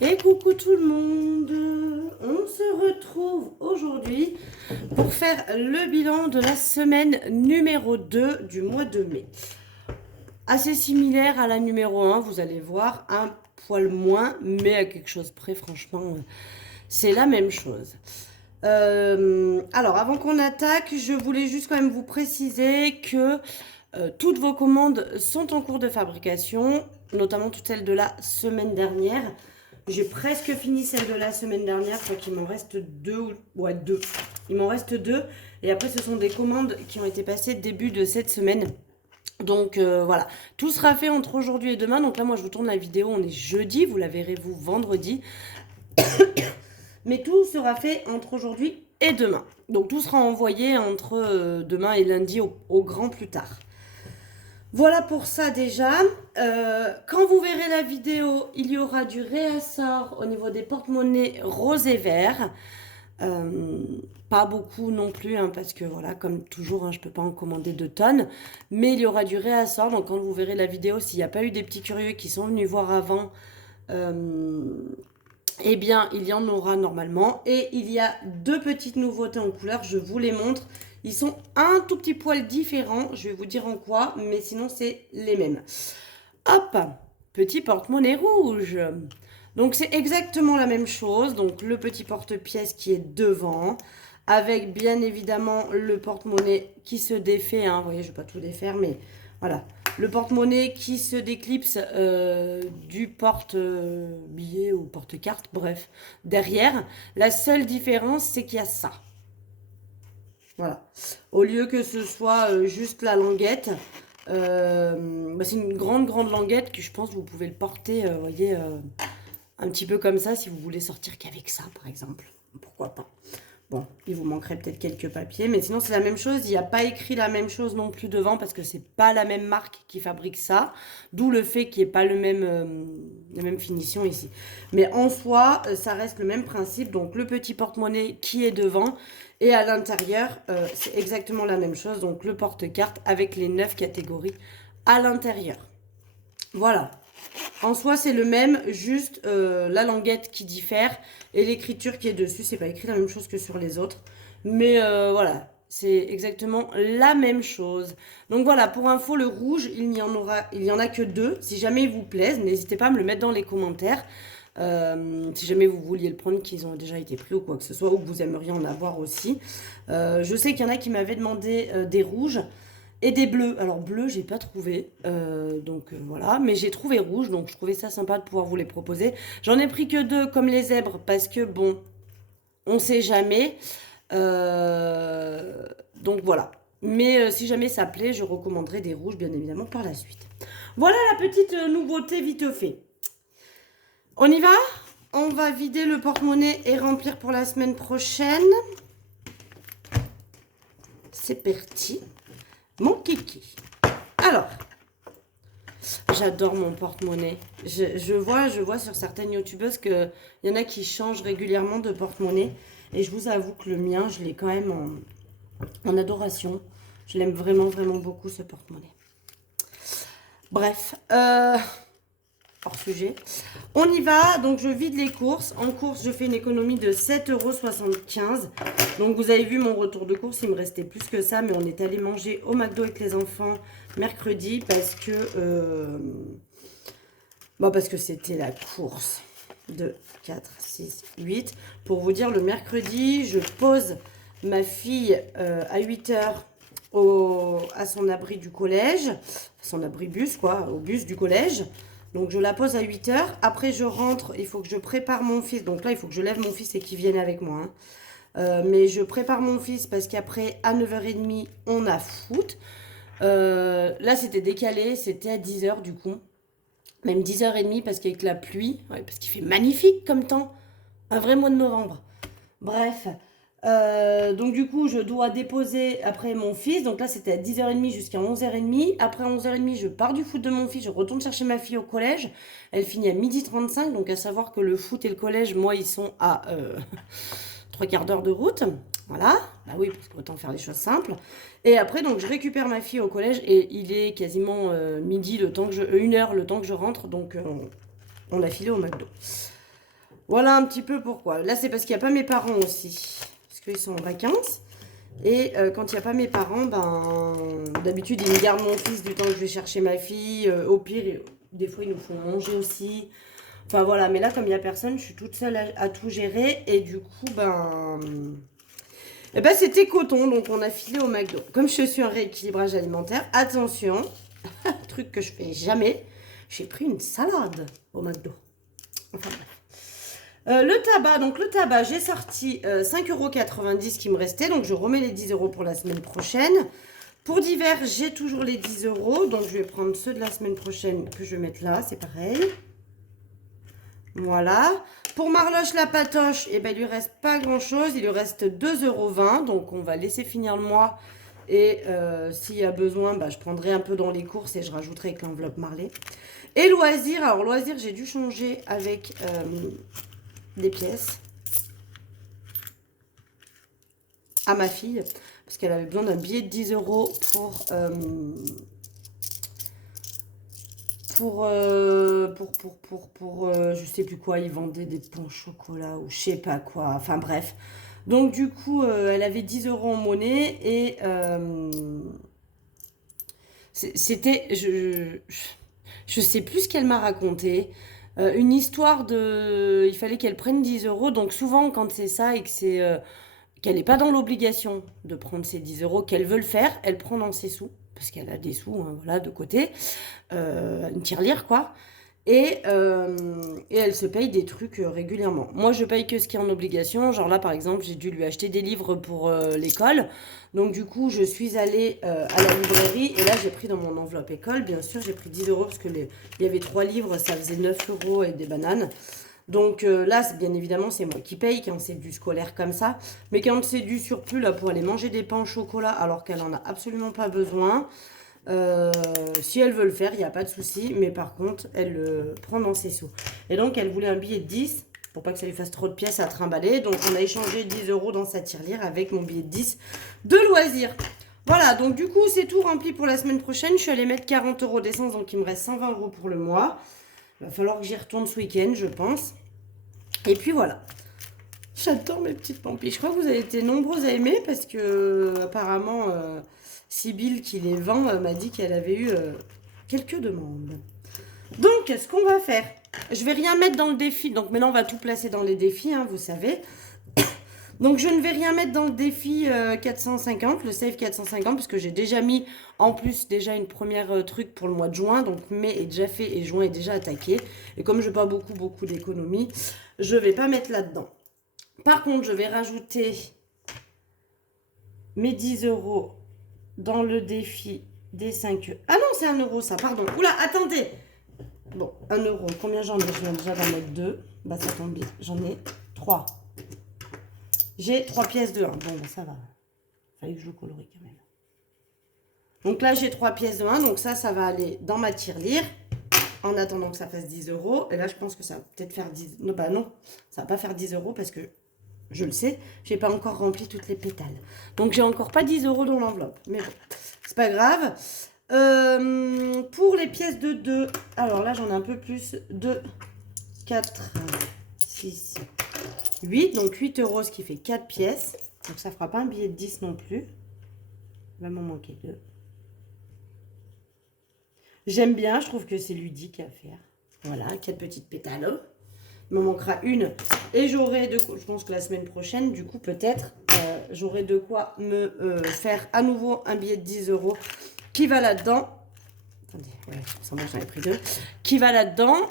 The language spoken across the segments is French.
Et coucou tout le monde, on se retrouve aujourd'hui pour faire le bilan de la semaine numéro 2 du mois de mai. Assez similaire à la numéro 1, vous allez voir, un poil moins, mais à quelque chose près, franchement, c'est la même chose. Alors, avant qu'on attaque, je voulais juste quand même vous préciser que toutes vos commandes sont en cours de fabrication, notamment toutes celles de la semaine dernière. J'ai presque fini celle de la semaine dernière, je crois qu'il m'en reste deux. Ouais, deux. Il m'en reste deux. Et après, ce sont des commandes qui ont été passées début de cette semaine. Donc voilà, tout sera fait entre aujourd'hui et demain. Donc là, moi, je vous tourne la vidéo, on est jeudi, vous la verrez vous vendredi. Mais tout sera fait entre aujourd'hui et demain. Donc tout sera envoyé entre demain et lundi au grand plus tard. Voilà pour ça déjà. Quand vous verrez la vidéo, il y aura du réassort au niveau des porte-monnaies rose et vert. Pas beaucoup non plus, hein, parce que voilà, comme toujours, hein, je ne peux pas en commander 2 tonnes. Mais il y aura du réassort. Donc quand vous verrez la vidéo, s'il n'y a pas eu des petits curieux qui sont venus voir avant, eh bien, il y en aura normalement. Et il y a 2 petites nouveautés en couleur, je vous les montre. Ils sont un tout petit poil différents, je vais vous dire en quoi, mais sinon c'est les mêmes. Hop, petit porte-monnaie rouge. Donc c'est exactement la même chose, donc le petit porte-pièce qui est devant, avec bien évidemment le porte-monnaie qui se défait, hein. Vous voyez, je ne vais pas tout défaire, mais voilà. Le porte-monnaie qui se déclipse du porte-billet ou porte-carte, bref, derrière. La seule différence, c'est qu'il y a ça. Voilà. Au lieu que ce soit juste la languette, c'est une grande languette que je pense que vous pouvez le porter, vous voyez, un petit peu comme ça si vous voulez sortir qu'avec ça, par exemple. Pourquoi pas. Bon, il vous manquerait peut-être quelques papiers, mais sinon c'est la même chose. Il n'y a pas écrit la même chose non plus devant parce que c'est pas la même marque qui fabrique ça. D'où le fait qu'il n'y ait pas la même finition ici. Mais en soi, ça reste le même principe. Donc le petit porte-monnaie qui est devant et à l'intérieur, c'est exactement la même chose. Donc le porte-carte avec les 9 catégories à l'intérieur. Voilà. En soi, c'est le même, juste la languette qui diffère et l'écriture qui est dessus. C'est pas écrit la même chose que sur les autres. Mais voilà, c'est exactement la même chose. Donc voilà, pour info, le rouge, il y en a que 2. Si jamais il vous plaise, n'hésitez pas à me le mettre dans les commentaires. Si jamais vous vouliez le prendre, qu'ils ont déjà été pris ou quoi que ce soit, ou que vous aimeriez en avoir aussi. Je sais qu'il y en a qui m'avaient demandé des rouges. Et des bleus. Alors bleu, j'ai pas trouvé. Voilà. Mais j'ai trouvé rouge. Donc je trouvais ça sympa de pouvoir vous les proposer. J'en ai pris que 2 comme les zèbres. Parce que bon, on sait jamais. Donc voilà. Mais si jamais ça plaît, je recommanderai des rouges bien évidemment par la suite. Voilà la petite nouveauté vite fait. On y va? On va vider le porte-monnaie et remplir pour la semaine prochaine. C'est parti. Mon kiki. Alors, j'adore mon porte-monnaie. Je vois sur certaines youtubeuses qu'il y en a qui changent régulièrement de porte-monnaie. Et je vous avoue que le mien, je l'ai quand même en adoration. Je l'aime vraiment beaucoup ce porte-monnaie. Bref, hors sujet. On y va, donc je vide les courses. En course, je fais une économie de 7,75 €. Donc vous avez vu mon retour de course, il me restait plus que ça. Mais on est allé manger au McDo avec les enfants mercredi parce que c'était la course de 4, 6, 8. Pour vous dire, le mercredi, je pose ma fille à 8 heures à son abri du collège, son abri bus quoi, au bus du collège. Donc je la pose à 8 heures. Après je rentre, il faut que je prépare mon fils. Donc là il faut que je lève mon fils et qu'il vienne avec moi, hein. Mais je prépare mon fils parce qu'après à 9h30 on a foot. Là c'était décalé, c'était à 10 h du coup. Même 10h30 parce qu'avec la pluie, ouais, parce qu'il fait magnifique comme temps. Un vrai mois de novembre. Bref. Donc du coup je dois déposer après mon fils. Donc là c'était à 10h30 jusqu'à 11h30. Après 11h30 je pars du foot de mon fils. Je retourne chercher ma fille au collège. Elle finit à 12h35. Donc à savoir que le foot et le collège, moi ils sont à 3/4 d'heure de route. Voilà. Bah oui, parce qu'autant faire les choses simples. Et après donc je récupère ma fille au collège. Et il est quasiment midi, 1 heure le temps que je rentre. Donc on a filé au McDo. Voilà un petit peu pourquoi. Là, c'est parce qu'il n'y a pas mes parents aussi. Parce qu'ils sont en vacances. Et quand il n'y a pas mes parents, ben d'habitude, ils me gardent mon fils du temps que je vais chercher ma fille. Au pire, des fois, ils nous font manger aussi. Enfin voilà, mais là, comme il n'y a personne, je suis toute seule à tout gérer. Et du coup, c'était coton. Donc, on a filé au McDo. Comme je suis en rééquilibrage alimentaire, attention, truc que je fais jamais, j'ai pris une salade au McDo. Enfin bref. Le tabac, j'ai sorti 5,90 € qui me restait, donc je remets les 10 € pour la semaine prochaine. Pour d'hiver, j'ai toujours les 10 €, donc je vais prendre ceux de la semaine prochaine que je vais mettre là, c'est pareil. Voilà. Pour Marloche la patoche, il lui reste pas grand chose, il lui reste 2,20 €, donc on va laisser finir le mois. Et s'il y a besoin, je prendrai un peu dans les courses et je rajouterai avec l'enveloppe Marley. Et loisirs, alors loisirs, j'ai dû changer avec des pièces à ma fille parce qu'elle avait besoin d'un billet de 10 € pour je sais plus quoi, ils vendaient des pains au chocolat ou je sais pas quoi, enfin bref. Donc du coup, elle avait 10 € en monnaie et c'était, je sais plus ce qu'elle m'a raconté. Une histoire de... Il fallait qu'elle prenne 10 €. Donc souvent, quand c'est ça et que c'est qu'elle n'est pas dans l'obligation de prendre ces 10 € qu'elle veut le faire, elle prend dans ses sous. Parce qu'elle a des sous, hein, voilà, de côté. Une tirelire, quoi. Et elle se paye des trucs régulièrement. Moi, je paye que ce qui est en obligation. Genre là, par exemple, j'ai dû lui acheter des livres pour l'école. Donc du coup, je suis allée à la librairie. Et là, j'ai pris dans mon enveloppe école. Bien sûr, j'ai pris 10 € parce que il y avait 3 livres. Ça faisait 9 € et des bananes. Donc là, bien évidemment, c'est moi qui paye quand c'est du scolaire comme ça. Mais quand c'est du surplus, là, pour aller manger des pains au chocolat alors qu'elle n'en a absolument pas besoin... si elle veut le faire, il n'y a pas de souci. Mais par contre, elle le prend dans ses sous. Et donc, elle voulait un billet de 10 pour pas que ça lui fasse trop de pièces à trimballer. Donc, on a échangé 10 € dans sa tirelire avec mon billet de 10 de loisirs. Voilà, donc du coup, c'est tout rempli pour la semaine prochaine. Je suis allée mettre 40 € d'essence, donc il me reste 120 € pour le mois. Il va falloir que j'y retourne ce week-end, je pense. Et puis voilà. J'adore mes petites pampis. Je crois que vous avez été nombreux à aimer parce que apparemment... Sybille qui les vend m'a dit qu'elle avait eu quelques demandes. Donc, ce qu'on va faire, je vais rien mettre dans le défi. Donc maintenant, on va tout placer dans les défis, hein, vous savez. Donc, je ne vais rien mettre dans le défi 450, le save 450, parce que j'ai déjà mis en plus déjà une première truc pour le mois de juin. Donc, mai est déjà fait et juin est déjà attaqué. Et comme je n'ai pas beaucoup d'économies, je ne vais pas mettre là-dedans. Par contre, je vais rajouter mes 10 € dans le défi des 5... Ah non, c'est 1 € ça, pardon. Oula, attendez. Bon, 1 €. Combien j'en ai? Je viens déjà d'en mettre 2. Ça tombe bien. J'en ai 3. J'ai 3 pièces de 1. Bon, ça va. Fallait que je colorie quand même. Donc là, j'ai 3 pièces de 1. Donc ça va aller dans ma tirelire. En attendant que ça fasse 10 €. Et là, je pense que ça va peut-être faire 10... Non, non. Ça va pas faire 10 € parce que... Je le sais, j'ai pas encore rempli toutes les pétales. Donc, j'ai encore pas 10 € dans l'enveloppe. Mais bon, c'est pas grave. Pour les pièces de 2, alors là, j'en ai un peu plus. 2, 4, 6, 8. Donc, 8 €, ce qui fait 4 pièces. Donc, ça fera pas un billet de 10 non plus. Il va m'en manquer 2. J'aime bien, je trouve que c'est ludique à faire. Voilà, 4 petites pétales. Il m'en manquera une et j'aurai de quoi, je pense que la semaine prochaine, du coup, peut-être, j'aurai de quoi me faire à nouveau un billet de 10 € qui va là-dedans. Attendez, ouais, ça va, j'en ai pris 2. Qui va là-dedans.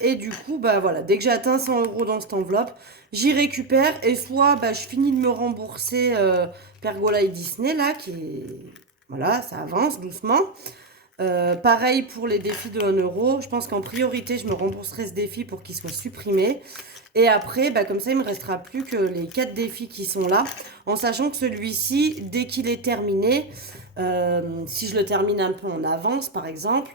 Et du coup, voilà, dès que j'ai atteint 100 € dans cette enveloppe, j'y récupère et soit je finis de me rembourser Pergola et Disney, là, voilà, ça avance doucement. Pareil pour les défis de 1 €. Je pense qu'en priorité, je me rembourserai ce défi pour qu'il soit supprimé. Et après, comme ça, il ne me restera plus que les 4 défis qui sont là. En sachant que celui-ci, dès qu'il est terminé, si je le termine un peu en avance, par exemple,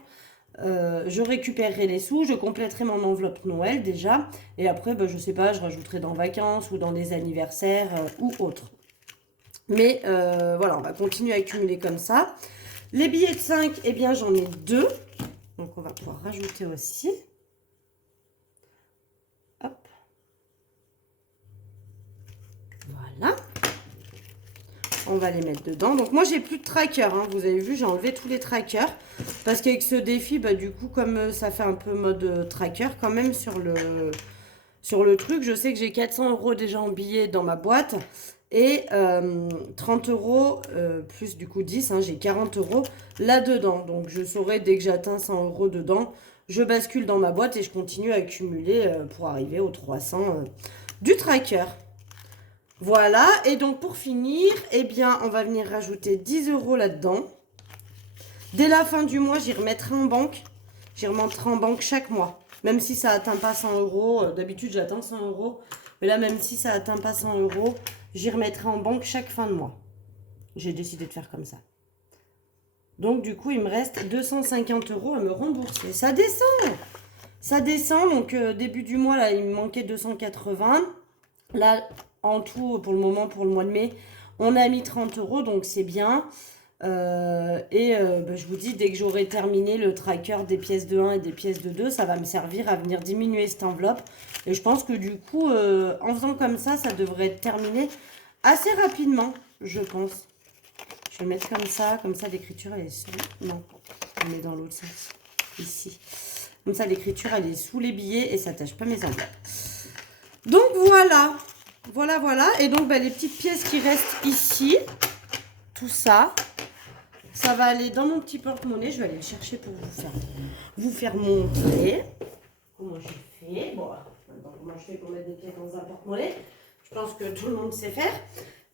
je récupérerai les sous, je compléterai mon enveloppe Noël déjà. Et après, je sais pas, je rajouterai dans vacances ou dans des anniversaires ou autres. Mais voilà, on va continuer à accumuler comme ça. Les billets de 5, eh bien, j'en ai 2. Donc, on va pouvoir rajouter aussi. Hop. on va les mettre dedans. Donc moi j'ai plus de tracker, hein. Vous avez vu, j'ai enlevé tous les trackers. Parce qu'avec ce défi, bah, du coup, comme ça fait un peu mode tracker quand même sur le truc, je sais que j'ai 400 € déjà en billets dans ma boîte. Et 30 € plus du coup 10, hein, j'ai 40 € là-dedans. Donc je saurai dès que j'atteins 100 € dedans, je bascule dans ma boîte et je continue à accumuler pour arriver aux 300 du tracker. Voilà, et donc pour finir, eh bien, on va venir rajouter 10 € là-dedans. Dès la fin du mois, j'y remettrai en banque. J'y remettrai en banque chaque mois. Même si ça n'atteint pas 100 €. D'habitude, j'atteins 100 €. Mais là, même si ça n'atteint pas 100 €, j'y remettrai en banque chaque fin de mois. J'ai décidé de faire comme ça. Donc, du coup, il me reste 250 € à me rembourser. Ça descend. Ça descend. Donc, début du mois, là, il me manquait 280. Là, en tout, pour le moment, pour le mois de mai, on a mis 30 €. Donc, c'est bien. Je vous dis, dès que j'aurai terminé le tracker des pièces de 1 et des pièces de 2, ça va me servir à venir diminuer cette enveloppe. Et je pense que du coup, en faisant comme ça devrait être terminé assez rapidement, je pense. Je vais le mettre comme ça l'écriture elle est sous... Non, on met dans l'autre sens, ici. Comme ça l'écriture elle est sous les billets et ça tâche pas mes enveloppes. Donc voilà, voilà. Et donc les petites pièces qui restent ici, tout ça... Ça va aller dans mon petit porte-monnaie. Je vais aller le chercher pour vous faire montrer comment j'ai fait. Bon, comment je fais pour mettre des pièces dans un porte-monnaie. Je pense que tout le monde sait faire.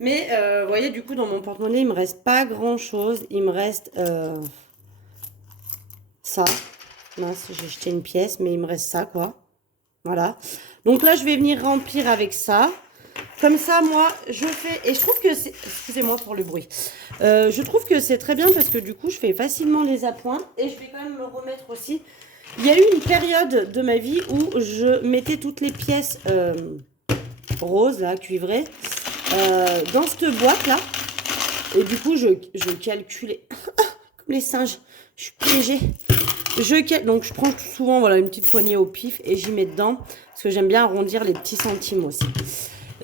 Mais vous voyez, du coup, dans mon porte-monnaie, il ne me reste pas grand-chose. Il me reste ça. Mince, j'ai jeté une pièce, mais il me reste ça, quoi. Voilà. Donc là, je vais venir remplir avec ça. Comme ça, moi, je fais... Et je trouve que c'est... Excusez-moi pour le bruit. Je trouve que c'est très bien parce que du coup, je fais facilement les appoints. Et je vais quand même me remettre aussi... Il y a eu une période de ma vie où je mettais toutes les pièces roses, là, cuivrées, dans cette boîte-là. Et du coup, je calculais... Comme les singes. Je suis piégée. Donc, je prends souvent voilà, une petite poignée au pif et j'y mets dedans. Parce que j'aime bien arrondir les petits centimes aussi.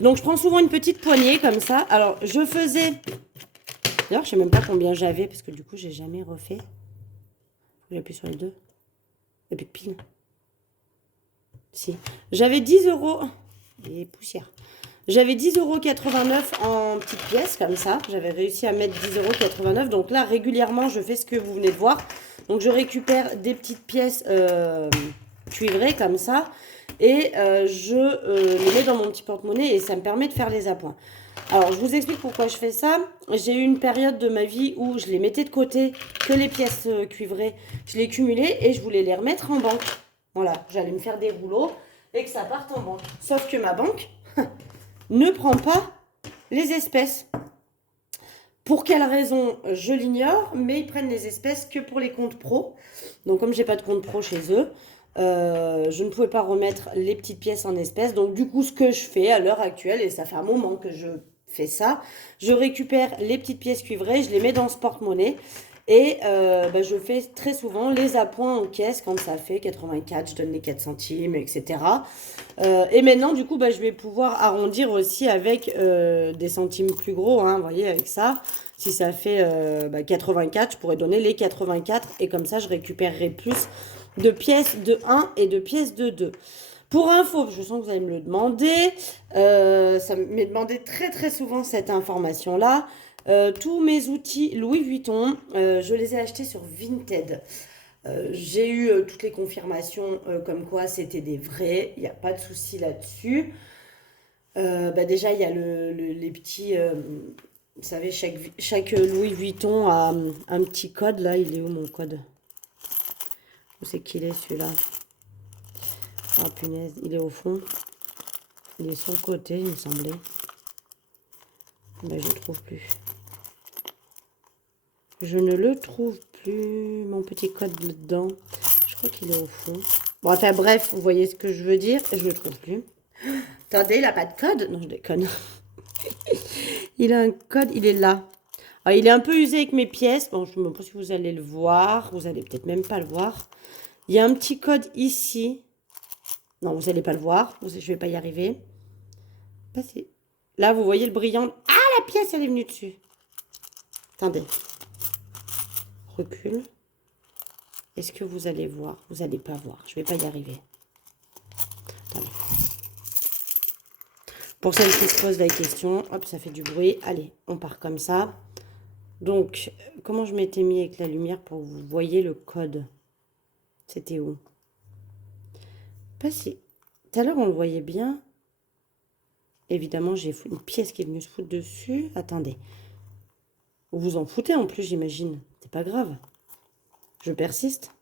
Donc, je prends souvent une petite poignée comme ça. Alors, je faisais... D'ailleurs, je sais même pas combien j'avais parce que du coup, j'ai jamais refait. J'appuie sur les deux. Il n'y a plus de pile. Si. J'avais 10 €. Et poussière. J'avais 10,89 € en petites pièces comme ça. J'avais réussi à mettre 10,89 €. Donc là, régulièrement, je fais ce que vous venez de voir. Donc, je récupère des petites pièces cuivrées comme ça. Et je les mets dans mon petit porte-monnaie et ça me permet de faire les appoints. Alors, je vous explique pourquoi je fais ça. J'ai eu une période de ma vie où je les mettais de côté, que les pièces cuivrées, je les cumulais et je voulais les remettre en banque. Voilà, j'allais me faire des rouleaux et que ça parte en banque. Sauf que ma banque ne prend pas les espèces. Pour quelle raison, je l'ignore, mais ils prennent les espèces que pour les comptes pro. Donc, comme j'ai pas de compte pro chez eux, je ne pouvais pas remettre les petites pièces en espèces. Donc, du coup, ce que je fais à l'heure actuelle, et ça fait un moment que je fais ça, je récupère les petites pièces cuivrées, je les mets dans ce porte-monnaie. Et je fais très souvent les appoints en caisse quand ça fait 84, je donne les 4 centimes, etc. Et maintenant, du coup, je vais pouvoir arrondir aussi avec des centimes plus gros, hein, vous voyez, avec ça. Si ça fait 84, je pourrais donner les 84 et comme ça, je récupérerai plus de pièces de 1 et de pièces de 2. Pour info, je sens que vous allez me le demander, ça m'est demandé très très souvent cette information-là. Tous mes outils Louis Vuitton, je les ai achetés sur Vinted. J'ai eu toutes les confirmations comme quoi c'était des vrais, il n'y a pas de souci là-dessus. Déjà, il y a les petits... vous savez, chaque Louis Vuitton a un petit code. Là, il est où mon code? Où c'est qu'il est celui-là? Ah punaise, il est au fond. Il est sur le côté, il me semblait. Je ne trouve plus. Je ne le trouve plus. Mon petit code dedans. Je crois qu'il est au fond. Bon, enfin bref, vous voyez ce que je veux dire. Je ne le trouve plus. Attendez, il n'a pas de code? Non, je déconne. Il a un code, il est là. Alors, il est un peu usé avec mes pièces. Bon, je ne sais pas si vous allez le voir. Vous allez peut-être même pas le voir. Il y a un petit code ici. Non, vous n'allez pas le voir. Je ne vais pas y arriver. Là, vous voyez le brillant. Ah, la pièce, elle est venue dessus. Attendez. Recule. Est-ce que vous allez voir? Vous n'allez pas voir. Je ne vais pas y arriver. Attendez. Pour celles qui se posent la question, hop, ça fait du bruit. Allez, on part comme ça. Donc, comment je m'étais mis avec la lumière pour que vous voyez le code? C'était où? Pas si. Tout à l'heure, on le voyait bien. Évidemment, j'ai une pièce qui est venue se foutre dessus. Attendez. Vous vous en foutez en plus, j'imagine. C'est pas grave. Je persiste.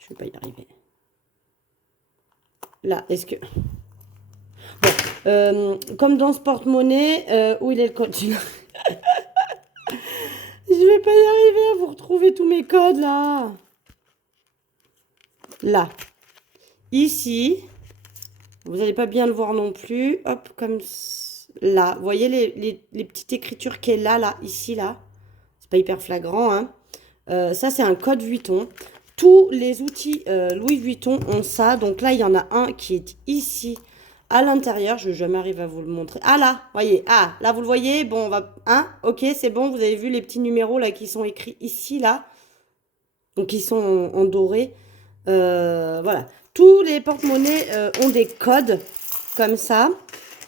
Je vais pas y arriver. Là, est-ce que... Bon, comme dans ce porte-monnaie, où il est le code? Je vais pas y arriver à vous retrouver tous mes codes, là. Là. Ici. Vous n'allez pas bien le voir non plus. Hop, comme là. Vous voyez les petites écritures qui est là, là, ici, là. C'est pas hyper flagrant, hein. Ça, c'est un code Vuitton. Tous les outils Louis Vuitton ont ça. Donc là, il y en a un qui est ici, à l'intérieur. Je vais jamais arriver à vous le montrer. Ah là, voyez. Ah, là, vous le voyez. Bon, on va... Hein, ok, c'est bon. Vous avez vu les petits numéros, là, qui sont écrits ici, là. Donc, ils sont en doré. Voilà. Tous les porte-monnaies ont des codes comme ça.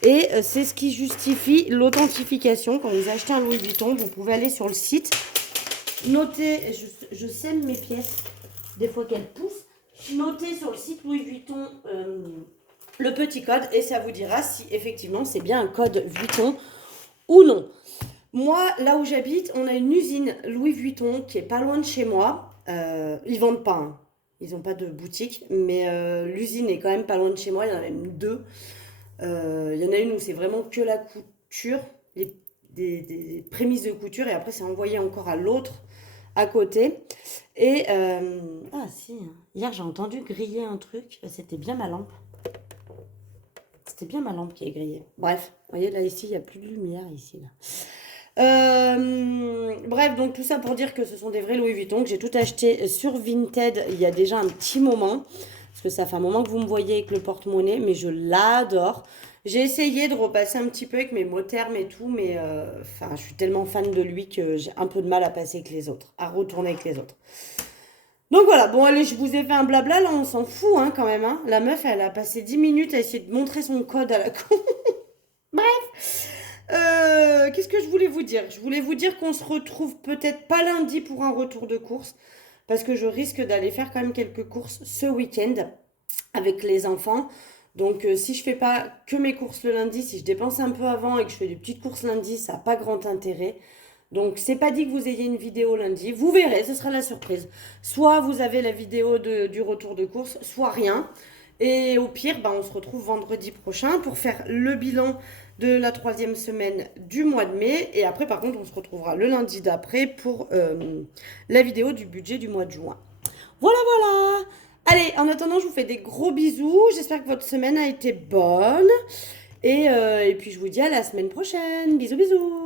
Et c'est ce qui justifie l'authentification. Quand vous achetez un Louis Vuitton, vous pouvez aller sur le site. Notez, je sème mes pièces des fois qu'elles poussent. Notez sur le site Louis Vuitton le petit code et ça vous dira si effectivement c'est bien un code Vuitton ou non. Moi, là où j'habite, on a une usine Louis Vuitton qui est pas loin de chez moi. Ils vendent pas, hein. Ils n'ont pas de boutique, mais l'usine est quand même pas loin de chez moi. Il y en a même deux. Il y en a une où c'est vraiment que la couture, des prémices de couture, et après c'est envoyé encore à l'autre à côté. Et ah si, hier j'ai entendu griller un truc. C'était bien ma lampe. C'était bien ma lampe qui est grillée. Bref, vous voyez là ici, il n'y a plus de lumière ici là. Bref, donc tout ça pour dire que ce sont des vrais Louis Vuitton que j'ai tout acheté sur Vinted il y a déjà un petit moment, parce que ça fait un moment que vous me voyez avec le porte-monnaie, mais je l'adore. J'ai essayé de repasser un petit peu avec mes mots termes et tout, mais enfin, je suis tellement fan de lui que j'ai un peu de mal à passer avec les autres, à retourner avec les autres. Donc voilà, bon allez, je vous ai fait un blabla, là on s'en fout hein, quand même. Hein. La meuf, elle a passé 10 minutes à essayer de montrer son code à la con. Bref. Qu'est-ce que je voulais vous dire? Je voulais vous dire qu'on se retrouve peut-être pas lundi pour un retour de course, parce que je risque d'aller faire quand même quelques courses ce week-end avec les enfants. Donc si je fais pas que mes courses le lundi, si je dépense un peu avant et que je fais des petites courses lundi, ça n'a pas grand intérêt. Donc c'est pas dit que vous ayez une vidéo lundi. Vous verrez, ce sera la surprise. Soit vous avez la vidéo du retour de course, soit rien. Et au pire, on se retrouve vendredi prochain pour faire le bilan de la 3e semaine du mois de mai. Et après, par contre, on se retrouvera le lundi d'après pour la vidéo du budget du mois de juin. Voilà, voilà. Allez, en attendant, je vous fais des gros bisous. J'espère que votre semaine a été bonne. Et puis, je vous dis à la semaine prochaine. Bisous, bisous.